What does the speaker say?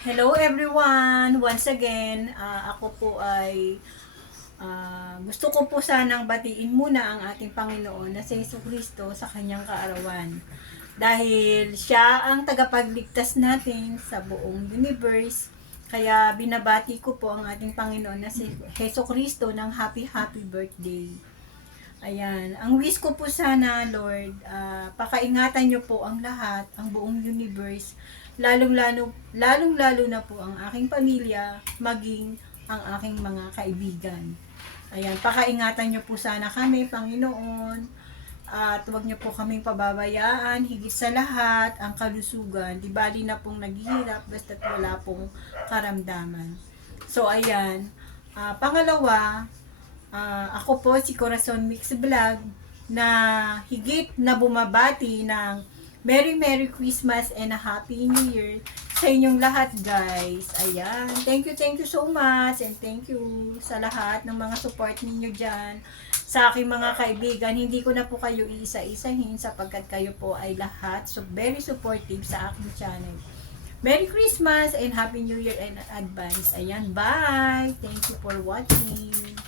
Hello everyone! Once again, ah, ako po ay ah, gusto ko po sanang batiin muna ang ating Panginoon na si Yesu Kristo sa kanyang kaarawan. Dahil siya ang tagapagligtas natin sa buong universe. Kaya binabati ko po ang ating Panginoon na si Yesu Kristo ng happy happy birthday. Ayan. Ang wish ko po sana, Lord, ah, pakaingatan niyo po ang lahat, ang buong universe, lalong-lalo, lalong-lalo na po ang aking pamilya, maging ang aking mga kaibigan. Ayan, pakaingatan niyo po sana kami, Panginoon, at huwag niyo po kaming pababayaan, higit sa lahat, ang kalusugan. Di bali na pong naghihirap, basta't wala pong karamdaman. So, ayan. Ah, pangalawa, Ah, ako po si Corazon Mix Vlog na higit na bumabati ng Merry Merry Christmas and a Happy New Year sa inyong lahat guys. Ayan. Thank you, thank you so much and thank you sa lahat ng mga support ninyo dyan sa aking mga kaibigan. Hindi ko na po kayo iisa-isahin sapagkat kayo po ay lahat so very supportive sa aking channel. Merry Christmas and Happy New Year in advance. Ayan, bye! Thank you for watching.